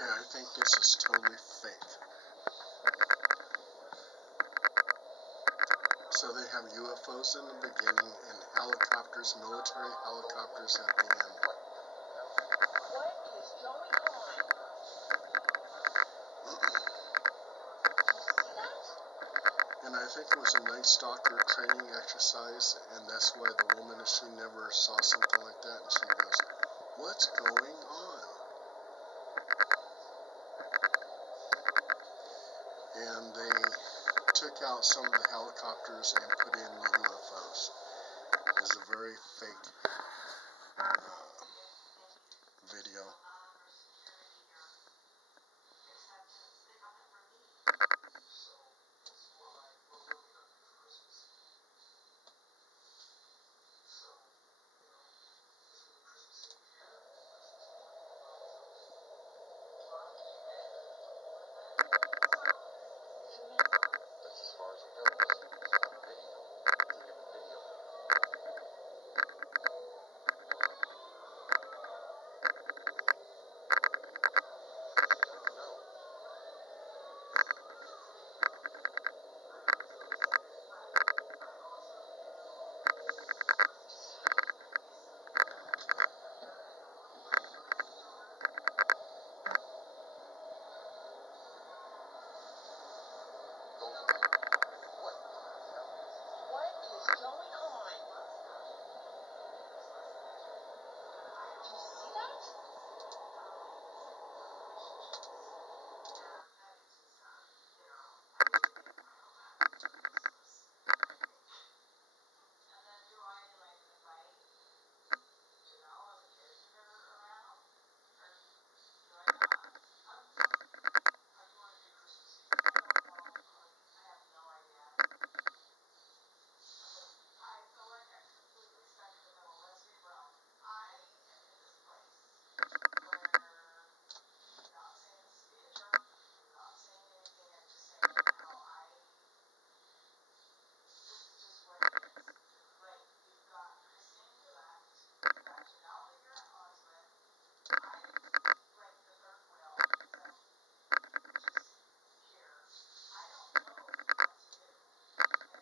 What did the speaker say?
Okay, I think this is totally fake. So they have UFOs in the beginning and helicopters, military helicopters at the end. And I think it was a Nightstalker training exercise, and that's why the woman, she never saw something like that, and she goes, "What's going on?" And they took out some of the helicopters and put in the UFOs. It was a very fake video.